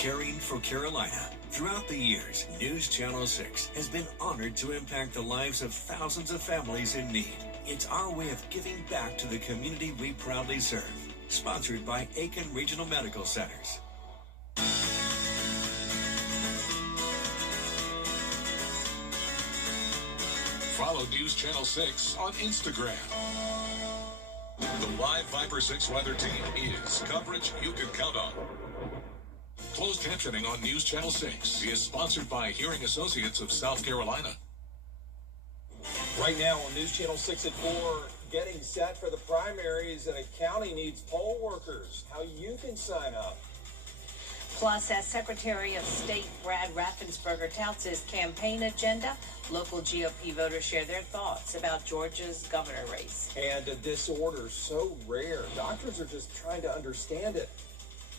Caring for Carolina. Throughout the years, News Channel 6 has been honored to impact the lives of thousands of families in need. It's our way of giving back to the community we proudly serve. Sponsored by Aiken Regional Medical Centers. Follow News Channel 6 on Instagram. The live Viper 6 weather team is coverage you can count on. Closed captioning on News Channel 6 is sponsored by Hearing Associates of South Carolina. Right now on News Channel 6 at 4, getting set for the primaries, and a county needs poll workers. How you can sign up. Plus, as Secretary of State Brad Raffensperger touts his campaign agenda, local GOP voters share their thoughts about Georgia's governor race. And a disorder so rare, doctors are just trying to understand it.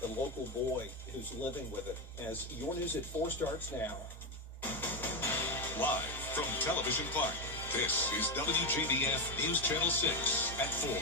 The local boy who's living with it. As Your News at 4 starts now. Live from Television Park, this is WJBF News Channel 6 at 4.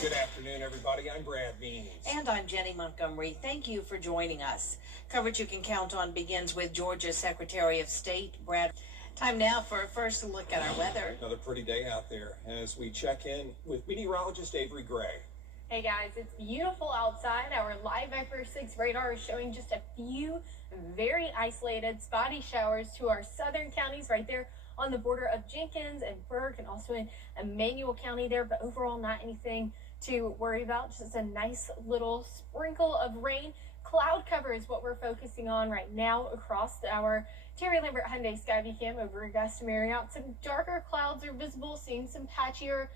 Good afternoon, everybody. I'm Brad Means. And I'm Jenny Montgomery. Thank you for joining us. Coverage you can count on begins with Georgia's Secretary of State, Brad. Time now for a first look at our weather. Another pretty day out there as we check in with meteorologist Avery Gray. Hey guys, it's beautiful outside. Our live Viper 6 radar is showing just a few very isolated spotty showers to our southern counties right there on the border of Jenkins and Burke and also in Emmanuel County there, but overall not anything to worry about. Just a nice little sprinkle of rain. Cloud cover is what we're focusing on right now across our Terry Lambert Hyundai Skyview Cam over Augusta Marriott. Some darker clouds are visible, seeing some patchier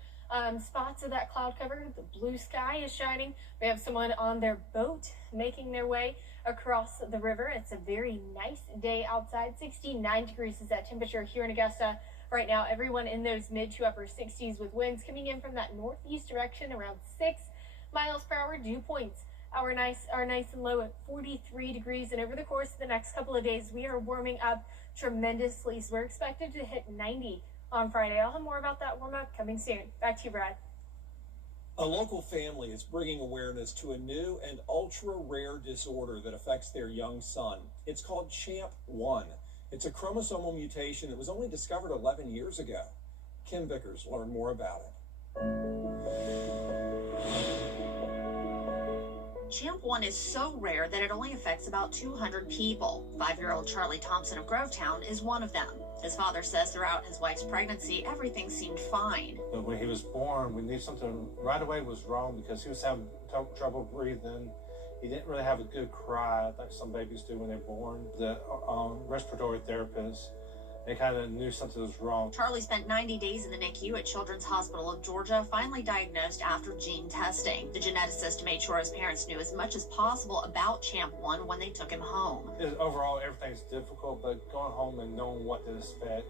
spots of that cloud cover. The blue sky is shining. We have someone on their boat making their way across the river. It's a very nice day outside. 69 degrees is that temperature here in Augusta right now. Everyone in those mid to upper 60s with winds coming in from that northeast direction around 6 miles per hour. Dew points are nice and low at 43 degrees. And over the course of the next couple of days, we are warming up tremendously. So we're expected to hit 90 on Friday. I'll have more about that warm up coming soon. Back to you, Brad. A local family is bringing awareness to a new and ultra-rare disorder that affects their young son. It's called CHAMP1. It's a chromosomal mutation that was only discovered 11 years ago. Kim Vickers learned more about it. CHAMP1 is so rare that it only affects about 200 people. 5-year-old Charlie Thompson of Grovetown is one of them. His father says throughout his wife's pregnancy, everything seemed fine. But when he was born, we knew something right away was wrong because he was having trouble breathing. He didn't really have a good cry like some babies do when they're born. The respiratory therapist, they kind of knew something was wrong. Charlie spent 90 days in the NICU at Children's Hospital of Georgia, finally diagnosed after gene testing. The geneticist made sure his parents knew as much as possible about CHAMP1 when they took him home. Overall, everything's difficult, but going home and knowing what to expect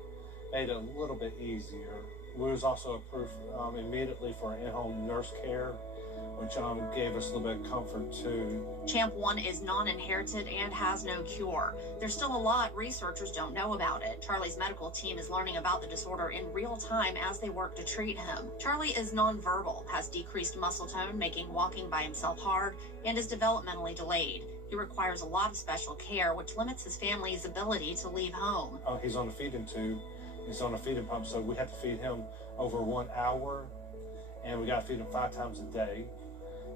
made it a little bit easier. We was also approved immediately for in-home nurse care, which gave us a little bit of comfort too. CHAMP1 is non-inherited and has no cure. There's still a lot researchers don't know about it. Charlie's medical team is learning about the disorder in real time as they work to treat him. Charlie is nonverbal, has decreased muscle tone, making walking by himself hard, and is developmentally delayed. He requires a lot of special care, which limits his family's ability to leave home. He's on a feeding tube. He's on a feeding pump, so we have to feed him over 1 hour, and we got to feed him 5 times a day.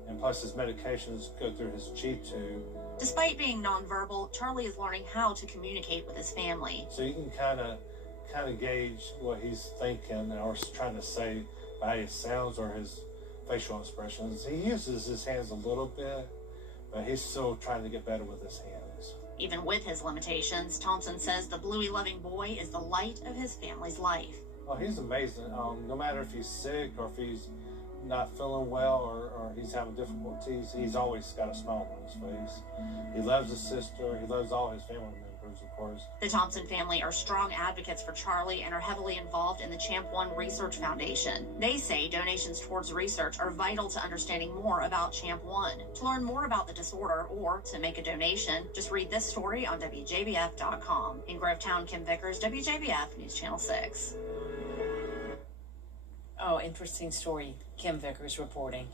And plus his medications go through his G tube. Despite being nonverbal, Charlie is learning how to communicate with his family. So you can kind of gauge what he's thinking or trying to say by his sounds or his facial expressions. He uses his hands a little bit, but he's still trying to get better with his hands. Even with his limitations, Thompson says the Bluey-loving boy is the light of his family's life. Well, he's amazing. No matter if he's sick or if he's not feeling well or he's having difficulties, he's always got a smile on his face. He loves his sister. He loves all his family members, of course. The Thompson family are strong advocates for Charlie and are heavily involved in the CHAMP1 Research Foundation. They say donations towards research are vital to understanding more about CHAMP1. To learn more about the disorder or to make a donation, just read this story on WJBF.com. In Grovetown, Kim Vickers, WJBF News Channel 6. Oh, interesting story. Kim Vickers reporting.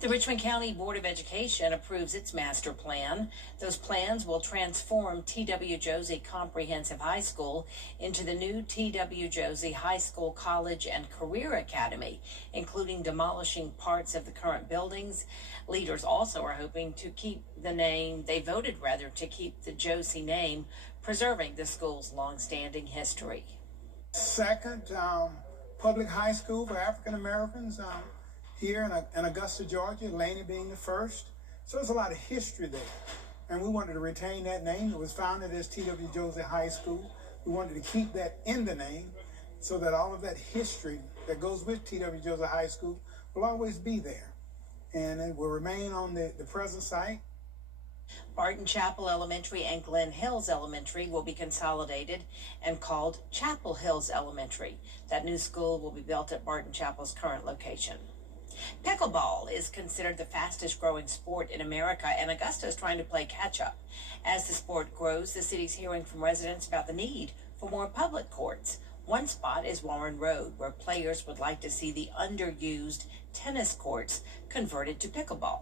The Richmond County Board of Education approves its master plan. Those plans will transform T.W. Josie Comprehensive High School into the new T.W. Josie High School College and Career Academy, including demolishing parts of the current buildings. Leaders also are hoping to keep the name, they voted rather to keep the Josie name, preserving the school's longstanding history. Second public high school for African Americans here in Augusta, Georgia, Laney being the first. So there's a lot of history there. And we wanted to retain that name. It was founded as T.W. Josie High School. We wanted to keep that in the name so that all of that history that goes with T.W. Josie High School will always be there. And it will remain on the present site. Barton Chapel Elementary and Glen Hills Elementary will be consolidated and called Chapel Hills Elementary. That new school will be built at Barton Chapel's current location. Pickleball is considered the fastest growing sport in America, and Augusta is trying to play catch up. As the sport grows, the city's hearing from residents about the need for more public courts. One spot is Warren Road, where players would like to see the underused tennis courts converted to pickleball.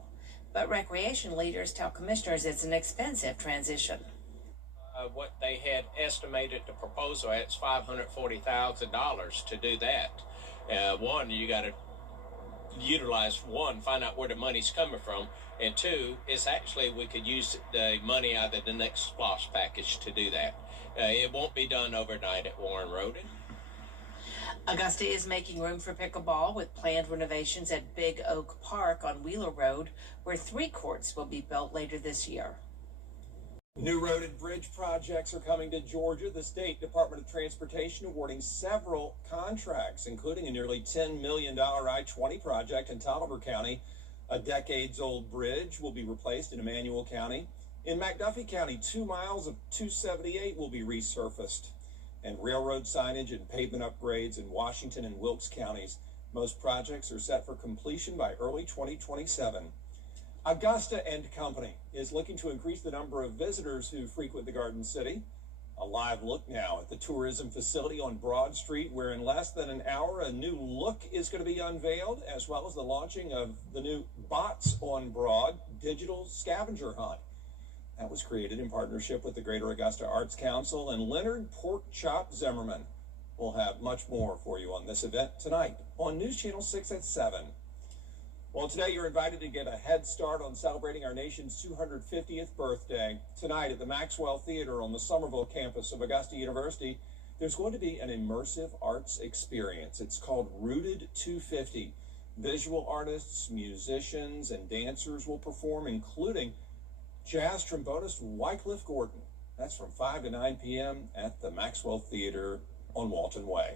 But recreation leaders tell commissioners it's an expensive transition. What they had estimated the proposal at is $540,000 to do that. One, you got to utilize, one, find out where the money's coming from, and two, it's actually we could use the money out of the next SPLOST package to do that. It won't be done overnight at Warren Road. Augusta is making room for pickleball with planned renovations at Big Oak Park on Wheeler Road, where 3 courts will be built later this year. New road and bridge projects are coming to Georgia. The State Department of Transportation awarding several contracts, including a nearly $10 million I-20 project in Tolliver County. A decades-old bridge will be replaced in Emmanuel County. In McDuffie County, 2 miles of 278 will be resurfaced. And railroad signage and pavement upgrades in Washington and Wilkes counties. Most projects are set for completion by early 2027. Augusta and Company is looking to increase the number of visitors who frequent the Garden City. A live look now at the tourism facility on Broad Street, where in less than an hour a new look is going to be unveiled, as well as the launching of the new Bots on Broad digital scavenger hunt. That was created in partnership with the Greater Augusta Arts Council, and Leonard Porkchop Zimmerman will have much more for you on this event tonight on News Channel 6 at 7. Well, today you're invited to get a head start on celebrating our nation's 250th birthday. Tonight at the Maxwell Theater on the Somerville campus of Augusta University, there's going to be an immersive arts experience. It's called Rooted 250. Visual artists, musicians, and dancers will perform, including jazz trombonist Wycliffe Gordon. That's from 5 to 9 p.m. at the Maxwell Theater on Walton Way.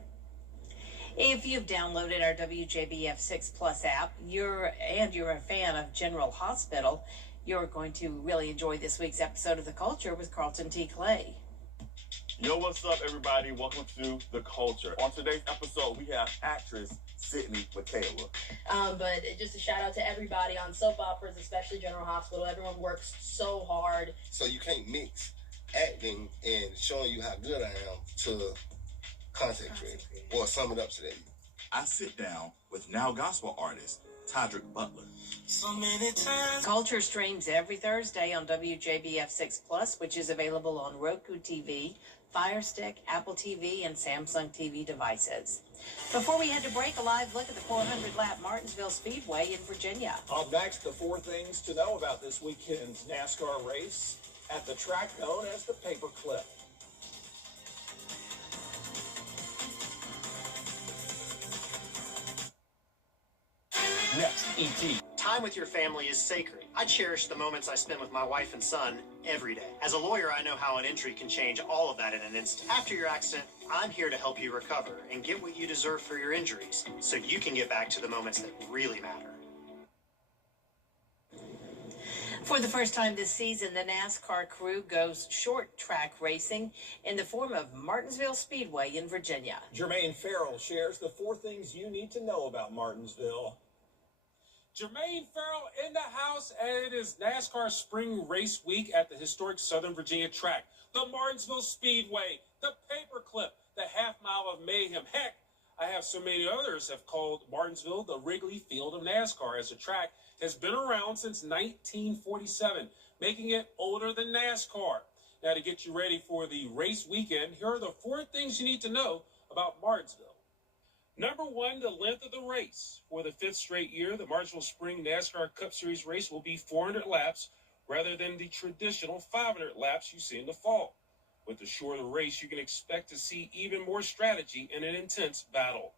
If you've downloaded our WJBF 6 Plus app, you're a fan of General Hospital, you're going to really enjoy this week's episode of The Culture with Carlton T. Clay. Yo, what's up, everybody? Welcome to The Culture. On today's episode, we have actress Sydney Michaela. But just a shout out to everybody on soap operas, especially General Hospital. Everyone works so hard. So you can't mix acting and showing you how good I am to content creating, or sum it up to that. I sit down with now gospel artist Todrick Butler. So many times. Culture streams every Thursday on WJBF 6 Plus, which is available on Roku TV, Fire Stick, Apple TV, and Samsung TV devices. Before we head to break, a live look at the 400-lap Martinsville Speedway in Virginia. Up next, the 4 things to know about this weekend's NASCAR race at the track known as the Paperclip. Next, E.T. Time with your family is sacred. I cherish the moments I spend with my wife and son every day. As a lawyer, I know how an injury can change all of that in an instant. After your accident, I'm here to help you recover and get what you deserve for your injuries so you can get back to the moments that really matter. For the first time this season, the NASCAR crew goes short track racing in the form of Martinsville Speedway in Virginia. Jermaine Farrell shares the 4 things you need to know about Martinsville. Jermaine Farrell in the house, and it is NASCAR Spring Race Week at the historic Southern Virginia track. The Martinsville Speedway, the Paperclip, the half mile of mayhem. Heck, I have so many others have called Martinsville the Wrigley Field of NASCAR, as the track has been around since 1947, making it older than NASCAR. Now, to get you ready for the race weekend, here are the 4 things you need to know about Martinsville. Number 1, the length of the race. For the 5th straight year, the Martinsville Spring NASCAR Cup Series race will be 400 laps rather than the traditional 500 laps you see in the fall. With the shorter race, you can expect to see even more strategy in an intense battle.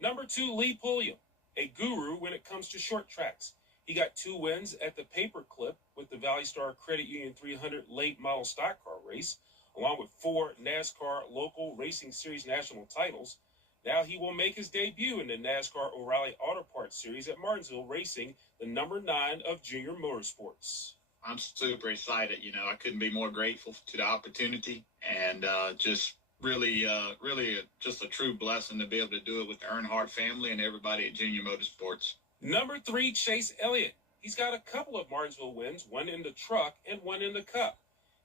Number 2, Lee Pulliam, a guru when it comes to short tracks. He got 2 wins at the Paperclip with the Valley Star Credit Union 300 late model stock car race, along with 4 NASCAR Local Racing Series national titles. Now he will make his debut in the NASCAR O'Reilly Auto Parts Series at Martinsville, racing the number 9 of Junior Motorsports. I'm super excited. I couldn't be more grateful to the opportunity, and just really just a true blessing to be able to do it with the Earnhardt family and everybody at Junior Motorsports. Number 3, Chase Elliott. He's got a couple of Martinsville wins, one in the truck and one in the Cup.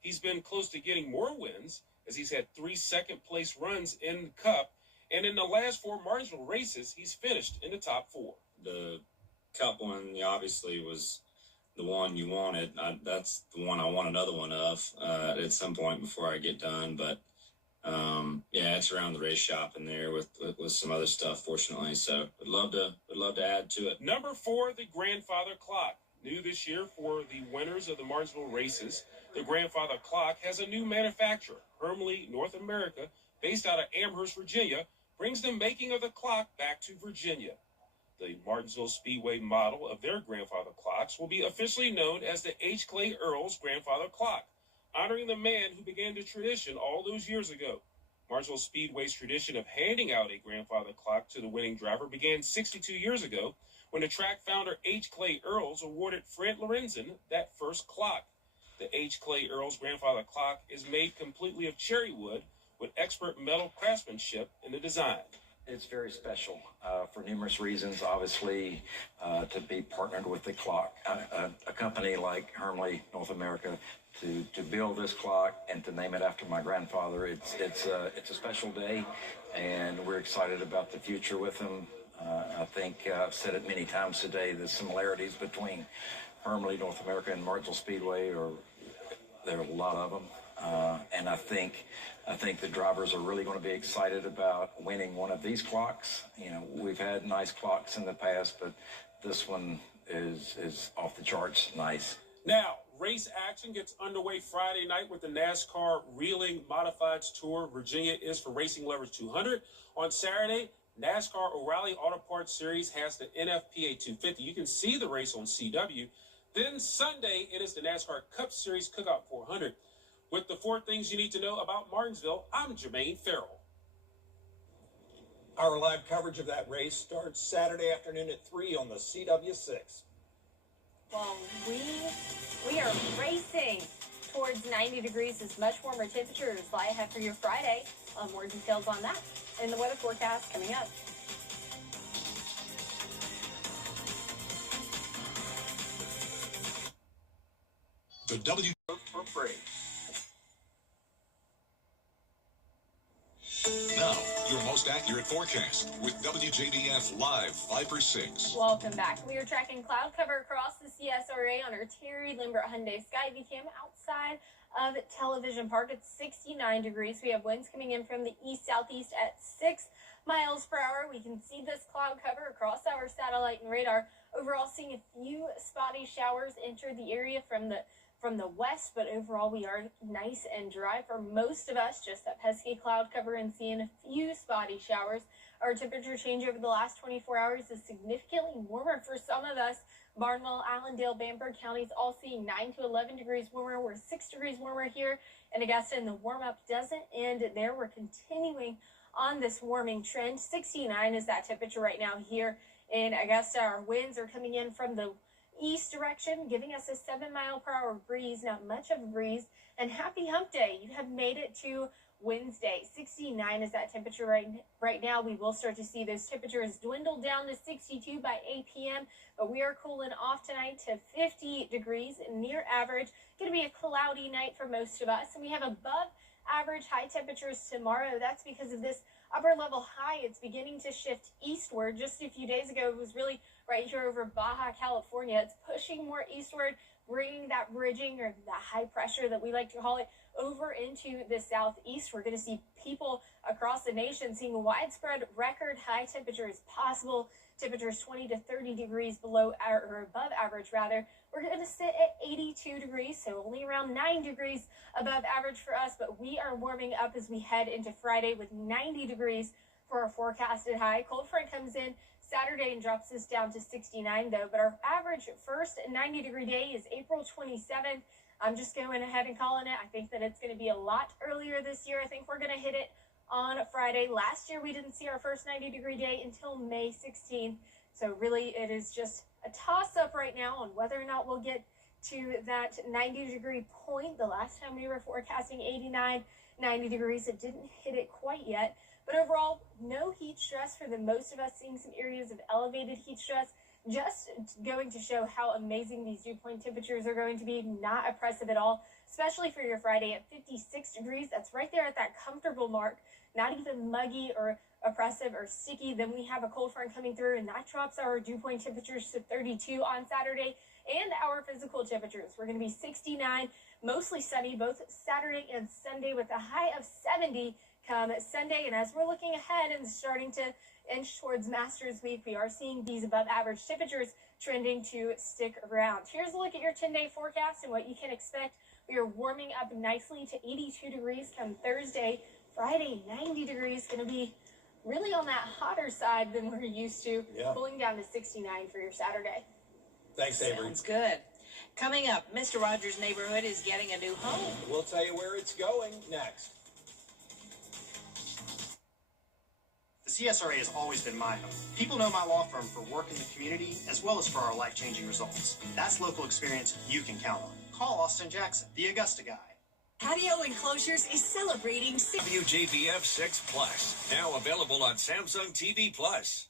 He's been close to getting more wins, as he's had 3 second-place runs in the Cup, and in the last 4 Martinsville races, he's finished in the top 4. The Cup one, obviously, was the one you wanted. That's the one I want another one of at some point before I get done. But yeah, it's around the race shop in there with some other stuff, fortunately. So would love to add to it. Number 4, the grandfather clock. New this year for the winners of the Martinsville races, the grandfather clock has a new manufacturer. Hermley North America, based out of Amherst, Virginia, brings the making of the clock back to Virginia. The Martinsville Speedway model of their grandfather clocks will be officially known as the H. Clay Earl's grandfather clock, honoring the man who began the tradition all those years ago. Martinsville Speedway's tradition of handing out a grandfather clock to the winning driver began 62 years ago when the track founder H. Clay Earls awarded Fred Lorenzen that first clock. The H. Clay Earls grandfather clock is made completely of cherry wood with expert metal craftsmanship in the design. It's very special for numerous reasons. Obviously, to be partnered with the clock, a company like Hermley North America, to build this clock and to name it after my grandfather. It's a special day, and we're excited about the future with them. I think I've said it many times today. The similarities between Hermley North America and Martinsville Speedway there are a lot of them. And I think the drivers are really going to be excited about winning one of these clocks. We've had nice clocks in the past, but this one is off the charts nice. Now, race action gets underway Friday night with the NASCAR Reeling Modifieds Tour. Virginia is for Racing Leverage 200. On Saturday, NASCAR O'Reilly Auto Parts Series has the NFPA 250. You can see the race on CW. Then Sunday, it is the NASCAR Cup Series Cookout 400. With the 4 things you need to know about Martinsville, I'm Jermaine Farrell. Our live coverage of that race starts Saturday afternoon at 3 on the CW6. Well, we are racing towards 90 degrees. It's much warmer temperatures lie ahead for your Friday. More details on that in the weather forecast coming up. The W for free. Now, your most accurate forecast with WJBF Live 5/6. Welcome back. We are tracking cloud cover across the CSRA on our Terry Lambert Hyundai Skyview Cam outside of Television Park. It's 69 degrees. We have winds coming in from the east-southeast at 6 miles per hour. We can see this cloud cover across our satellite and radar. Overall, seeing a few spotty showers enter the area from the west, but overall we are nice and dry for most of us. Just that pesky cloud cover and seeing a few spotty showers. Our temperature change over the last 24 hours is significantly warmer for some of us. Barnwell, Allendale, Bamberg counties all seeing 9 to 11 degrees warmer. We're 6 degrees warmer here in Augusta, and the warm-up doesn't end there. We're continuing on this warming trend. 69 is that temperature right now here in Augusta. Our winds are coming in from the east direction, giving us a 7-mile-per-hour breeze. Not much of a breeze. And happy hump day. You have made it to Wednesday. 69 is that temperature right now. We will start to see those temperatures dwindle down to 62 by 8 p.m., but we are cooling off tonight to 50 degrees, near average. Going to be a cloudy night for most of us, and we have above average high temperatures tomorrow. That's because of this upper level high. It's beginning to shift eastward. Just a few days ago, it was really right here over Baja California. It's pushing more eastward, bringing that bridging or the high pressure that we like to call it over into the southeast. We're going to see people across the nation seeing widespread record high temperatures possible. Temperatures 20 to 30 degrees below or above average rather. We're going to sit at 82 degrees, so only around 9 degrees above average for us, but we are warming up as we head into Friday with 90 degrees for our forecasted high. Cold front comes in Saturday and drops us down to 69 though, but our average first 90-degree day is April 27th. I'm just going ahead and calling it. I think that it's going to be a lot earlier this year. I think we're going to hit it on Friday. Last year, we didn't see our first 90-degree day until May 16th. So really, it is just a toss-up right now on whether or not we'll get to that 90-degree point. The last time we were forecasting 89, 90 degrees, it didn't hit it quite yet. But overall, no heat stress for the most of us, seeing some areas of elevated heat stress. Just going to show how amazing these dew point temperatures are going to be. Not oppressive at all, especially for your Friday at 56 degrees. That's right there at that comfortable mark. Not even muggy or oppressive or sticky. Then we have a cold front coming through, and that drops our dew point temperatures to 32 on Saturday. And our physical temperatures, we're going to be 69, mostly sunny, both Saturday and Sunday, with a high of 70 come Sunday. And as we're looking ahead and starting to inch towards Masters Week, we are seeing these above average temperatures trending to stick around. Here's a look at your 10-day forecast and what you can expect. We are warming up nicely to 82 degrees come Thursday. Friday, 90 degrees, going to be really on that hotter side than we're used to. Yeah. Pulling down to 69 for your Saturday. Thanks, Avery. Sounds good. Coming up, Mr. Rogers' neighborhood is getting a new home. We'll tell you where it's going next. The CSRA has always been my home. People know my law firm for work in the community as well as for our life-changing results. That's local experience you can count on. Call Austin Jackson, the Augusta guy. Patio Enclosures is celebrating WJBF 6 Plus, now available on Samsung TV Plus.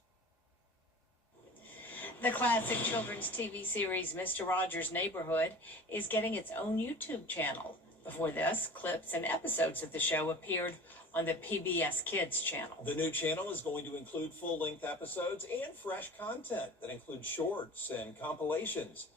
The classic children's TV series Mr. Rogers' Neighborhood is getting its own YouTube channel. Before this, clips and episodes of the show appeared on the PBS Kids channel. The new channel is going to include full-length episodes and fresh content that includes shorts and compilations.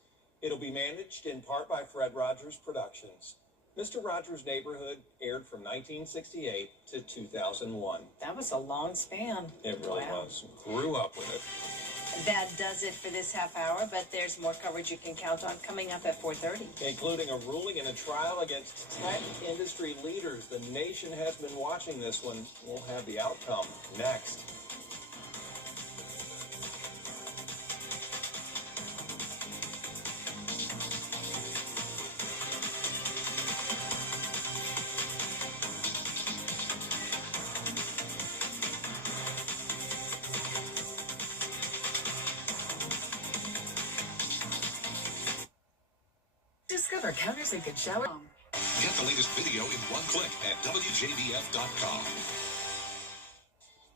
It'll be managed in part by Fred Rogers Productions. Mr. Rogers' Neighborhood aired from 1968 to 2001. That was a long span. It really was. Grew up with it. That does it for this half hour, but there's more coverage you can count on coming up at 4:30. Including a ruling in a trial against tech industry leaders. The nation has been watching this one. We'll have the outcome next. Discover counters and good shower. Get the latest video in one click at WJBF.com.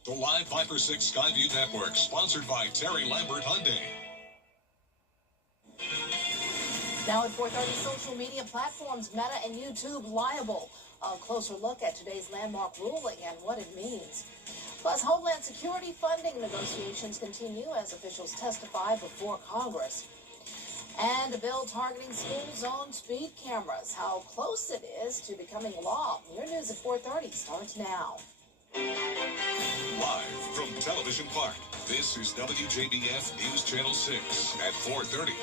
The Live Viper 6 Skyview Network, sponsored by Terry Lambert Hyundai. Now at 4:30, social media platforms Meta and YouTube liable. A closer look at today's landmark ruling and what it means. Plus, Homeland Security funding negotiations continue as officials testify before Congress. And a bill targeting school zone speed cameras. How close it is to becoming law. Your news at 4:30 starts now. Live from Television Park, this is WJBF News Channel 6 at 4:30.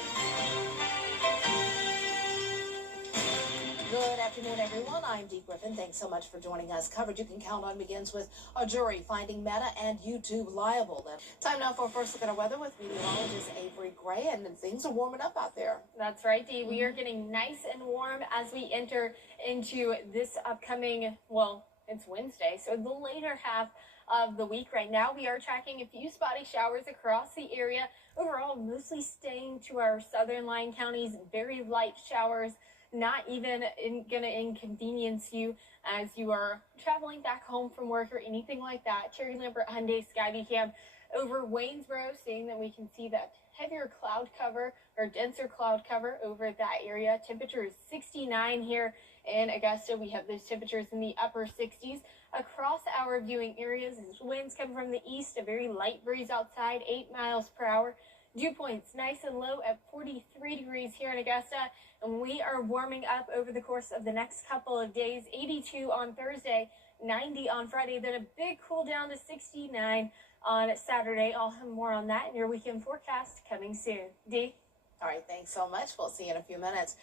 Good afternoon, everyone. I'm Dee Griffin. Thanks so much for joining us. Coverage you can count on begins with a jury finding Meta and YouTube liable. Time now for a first look at our weather with meteorologist Avery Gray, and things are warming up out there. That's right, Dee. We are getting nice and warm as we enter into this upcoming, well, it's Wednesday, so the later half of the week right now. We are tracking a few spotty showers across the area. Overall, mostly staying to our southern line counties, very light showers. Not even going to inconvenience you as you are traveling back home from work or anything like that. Terry Lambert Hyundai Skyview Cam over Waynesboro, seeing that we can see that heavier cloud cover or denser cloud cover over that area. Temperature is 69 here in Augusta. We have those temperatures in the upper 60s across our viewing areas. Winds come from the east, a very light breeze outside, 8 miles per hour. Dew points nice and low at 43 degrees here in Augusta, and we are warming up over the course of the next couple of days. 82 on Thursday, 90 on Friday, then a big cool down to 69 on Saturday. I'll have more on that in your weekend forecast coming soon. Dee? All right, thanks so much. We'll see you in a few minutes.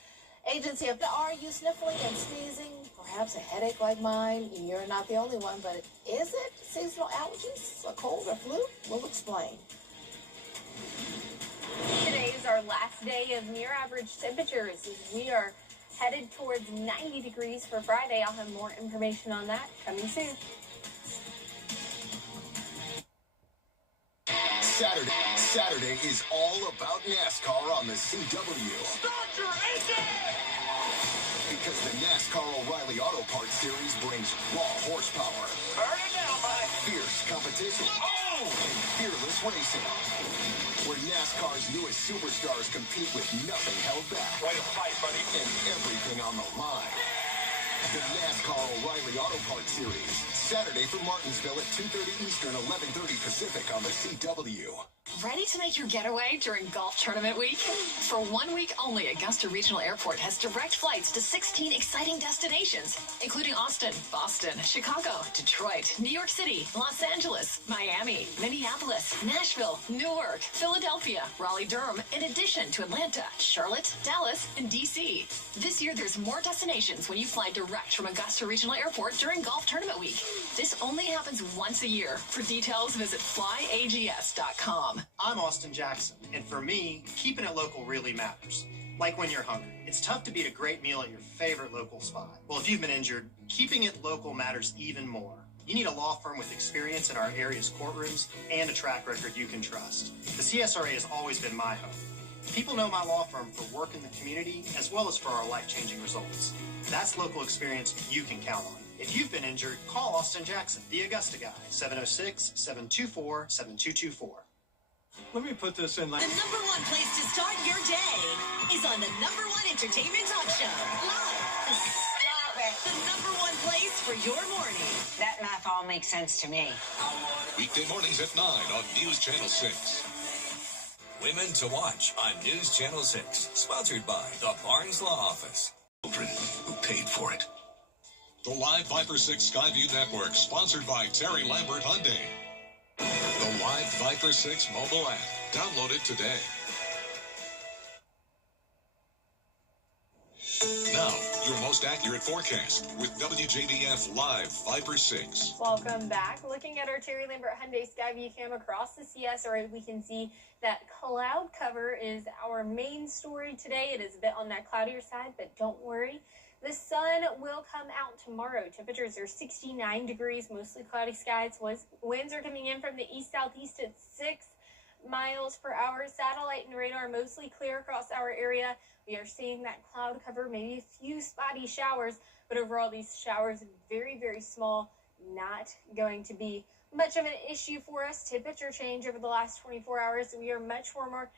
Agency, are you sniffling and sneezing? Perhaps a headache like mine? You're not the only one, but is it seasonal allergies, a cold, or flu? We'll explain. Today is our last day of near average temperatures as we are headed towards 90 degrees for Friday. I'll have more information on that coming soon. Saturday is all about NASCAR on the CW. Start your engine! Because the NASCAR O'Reilly Auto Parts Series brings raw horsepower. Burn it down, Mike! Fierce competition. Oh! And fearless racing. Where NASCAR's newest superstars compete with nothing held back. Way to fight, buddy. And everything on the line. The NASCAR O'Reilly Auto Parts Series. Saturday from Martinsville at 2:30 Eastern, 11:30 Pacific on the CW. Ready to make your getaway during golf tournament week? For 1 week only, Augusta Regional Airport has direct flights to 16 exciting destinations, including Austin, Boston, Chicago, Detroit, New York City, Los Angeles, Miami, Minneapolis, Nashville, Newark, Philadelphia, Raleigh-Durham, in addition to Atlanta, Charlotte, Dallas, and D.C. This year, there's more destinations when you fly direct from Augusta Regional Airport during golf tournament week. This only happens once a year. For details, visit flyags.com. I'm Austin Jackson, and for me, keeping it local really matters. Like when you're hungry. It's tough to beat a great meal at your favorite local spot. Well, if you've been injured, keeping it local matters even more. You need a law firm with experience in our area's courtrooms and a track record you can trust. The CSRA has always been my home. People know my law firm for work in the community as well as for our life-changing results. That's local experience you can count on. If you've been injured, call Austin Jackson, the Augusta guy, 706-724-7224. Let me put this in like... The number one place to start your day is on the number one entertainment talk show. Live. Stop it. The number one place for your morning. That math all makes sense to me. Weekday mornings at 9 on News Channel 6. Women to Watch on News Channel 6. Sponsored by the Barnes Law Office. Children who paid for it. The Live Viper 6 Skyview Network, sponsored by Terry Lambert Hyundai. The Live Viper 6 mobile app. Download it today. Now, your most accurate forecast with WJBF Live Viper 6. Welcome back. Looking at our Terry Lambert Hyundai Skyview cam across the CSRA, we can see that cloud cover is our main story today. It is a bit on that cloudier side, but don't worry. The sun will come out tomorrow. Temperatures are 69 degrees, mostly cloudy skies. Winds are coming in from the east-southeast at 6 miles per hour. Satellite and radar mostly clear across our area. We are seeing that cloud cover, maybe a few spotty showers, but overall these showers very, very small, not going to be much of an issue for us. Temperature change over the last 24 hours. We are much warmer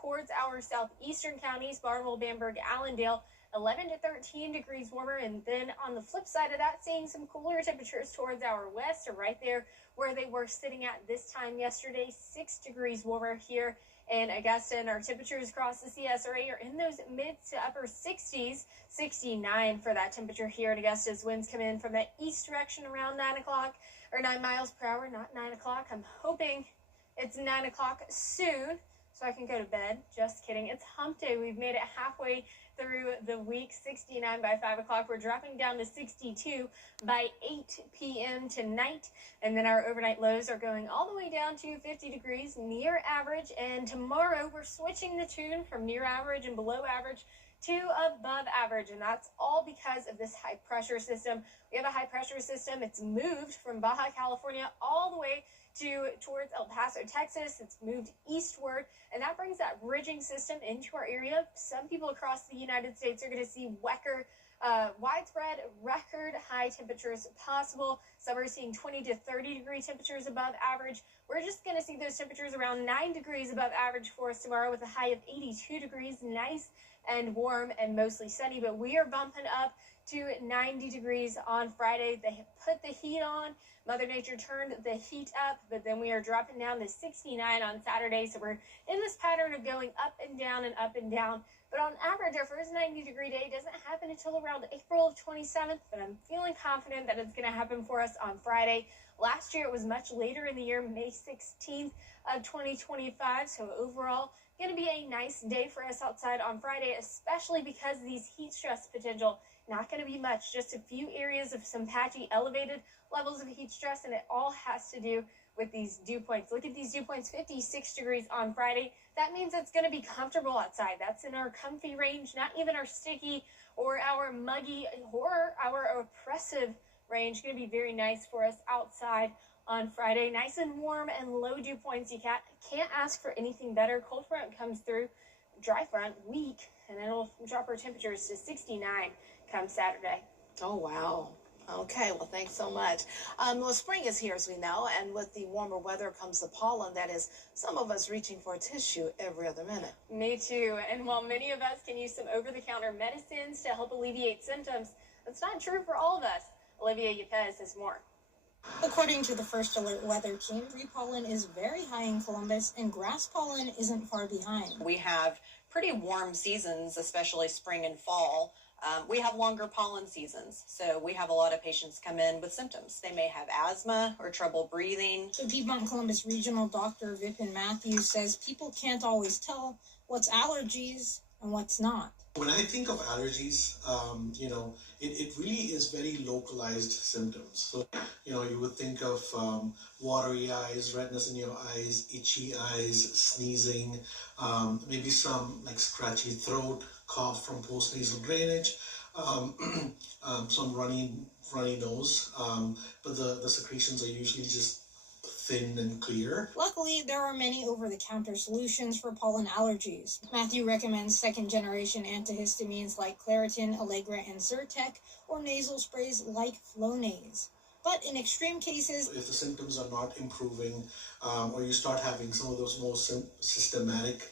towards our southeastern counties, Barnwell, Bamberg, Allendale. 11 to 13 degrees warmer, and then on the flip side of that, seeing some cooler temperatures towards our west, or right there where they were sitting at this time yesterday, 6 degrees warmer here in Augusta, and our temperatures across the CSRA are in those mid to upper 60s, 69 for that temperature here in Augusta as winds come in from that east direction around 9 o'clock, or 9 miles per hour, not 9 o'clock. I'm hoping it's 9 o'clock soon so I can go to bed. Just kidding. It's hump day. We've made it halfway through the week. 69 by 5 o'clock. We're dropping down to 62 by 8 p.m. tonight. And then our overnight lows are going all the way down to 50 degrees, near average. And tomorrow we're switching the tune from near average and below average to above average. And that's all because of this high pressure system. We have a high pressure system. It's moved from Baja California all the way towards El Paso, Texas. It's moved eastward, and that brings that ridging system into our area. Some people across the United States are going to see wetter Widespread record high temperatures possible. Some are seeing 20 to 30 degree temperatures above average. We're just going to see those temperatures around 9 degrees above average for us tomorrow with a high of 82 degrees. Nice and warm and mostly sunny, but we are bumping up to 90 degrees on Friday. They put the heat on. Mother Nature turned the heat up, but then we are dropping down to 69 on Saturday. So we're in this pattern of going up and down and up and down. But on average, our first 90-degree day doesn't happen until around April 27th, but I'm feeling confident that it's going to happen for us on Friday. Last year, it was much later in the year, May 16th of 2025. So overall, going to be a nice day for us outside on Friday, especially because these heat stress potential, not going to be much, just a few areas of some patchy elevated levels of heat stress, and it all has to do with these dew points. Look at these dew points, 56 degrees on Friday. That means it's going to be comfortable outside. That's in our comfy range, not even our sticky or our muggy or our oppressive range. Going to be very nice for us outside on Friday. Nice and warm and low dew points. You can't ask for anything better. Cold front comes through, dry front, weak, and it'll drop our temperatures to 69 come Saturday. Oh, wow. Okay, well, thanks so much. Well, spring is here, as we know, and with the warmer weather comes the pollen. That is, some of us reaching for a tissue every other minute. Me too. And while many of us can use some over-the-counter medicines to help alleviate symptoms, that's not true for all of us. Olivia Yepes has more. According to the First Alert Weather Team, tree pollen is very high in Columbus, and grass pollen isn't far behind. We have pretty warm seasons, especially spring and fall. We have longer pollen seasons, so we have a lot of patients come in with symptoms. They may have asthma or trouble breathing. The Piedmont Columbus Regional Dr. Vipin Matthews says people can't always tell what's allergies and what's not. When I think of allergies, it really is very localized symptoms. So, you would think of watery eyes, redness in your eyes, itchy eyes, sneezing, maybe some like scratchy throat, cough from postnasal drainage, some runny nose, but the secretions are usually just thin and clear. Luckily, there are many over-the-counter solutions for pollen allergies. Matthew recommends second-generation antihistamines like Claritin, Allegra, and Zyrtec, or nasal sprays like Flonase. But in extreme cases, if the symptoms are not improving, or you start having some of those more systematic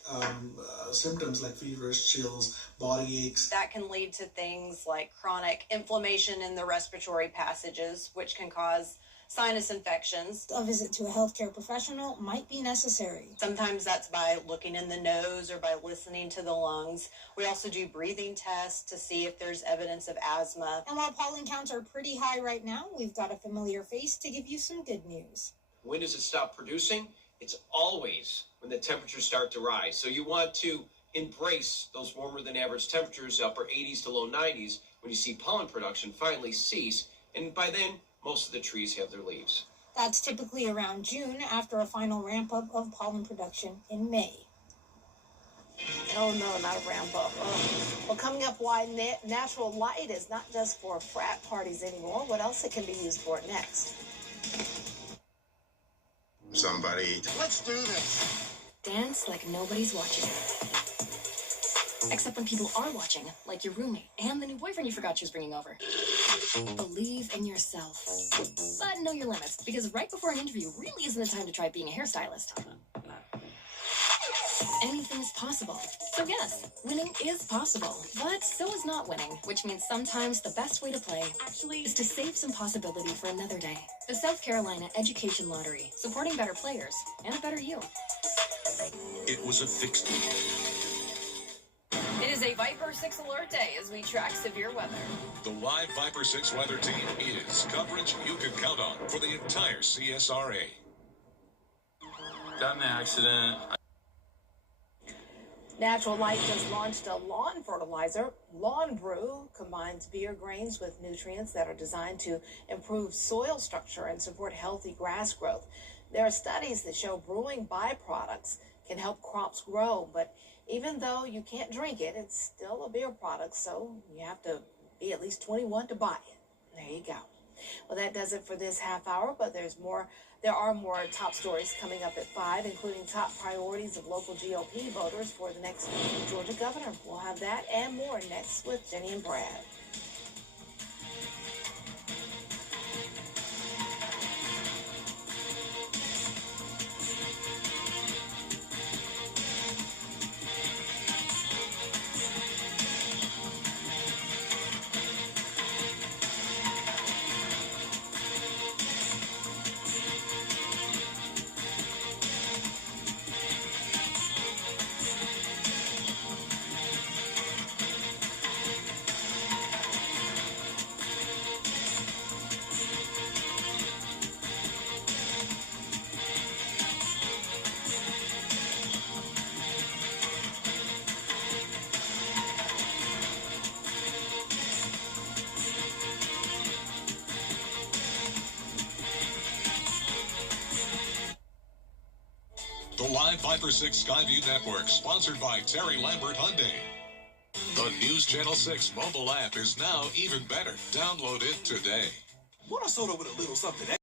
symptoms like fevers, chills, body aches. That can lead to things like chronic inflammation in the respiratory passages, which can cause sinus infections. A visit to a healthcare professional might be necessary. Sometimes that's by looking in the nose or by listening to the lungs. We also do breathing tests to see if there's evidence of asthma. And while pollen counts are pretty high right now, we've got a familiar face to give you some good news. When does it stop producing? It's always when the temperatures start to rise. So you want to embrace those warmer than average temperatures, upper 80s to low 90s, when you see pollen production finally cease. And by then, most of the trees have their leaves. That's typically around June after a final ramp-up of pollen production in May. Oh, no, not a ramp-up. Well, coming up, why natural light is not just for frat parties anymore. What else it can be used for next? Somebody. Let's do this. Dance like nobody's watching. Except when people are watching, like your roommate and the new boyfriend you forgot she was bringing over. Believe in yourself. But know your limits, because right before an interview really isn't the time to try being a hairstylist. Anything is possible. So yes, winning is possible. But so is not winning, which means sometimes the best way to play is to save some possibility for another day. The South Carolina Education Lottery, supporting better players and a better you. It was a fixed. It is a Viper 6 alert day as we track severe weather. The live Viper 6 weather team is coverage you can count on for the entire CSRA. Got in an accident. Natural Light just launched a lawn fertilizer. Lawn Brew combines beer grains with nutrients that are designed to improve soil structure and support healthy grass growth. There are studies that show brewing byproducts can help crops grow, but even though you can't drink it, it's still a beer product, so you have to be at least 21 to buy it. There you go. Well, that does it for this half hour, but there are more top stories coming up at 5, including top priorities of local GOP voters for the next Georgia governor. We'll have that and more next with Jenny and Brad. The Live Viper 6 Skyview Network, sponsored by Terry Lambert Hyundai. The News Channel 6 mobile app is now even better. Download it today. Want a soda with a little something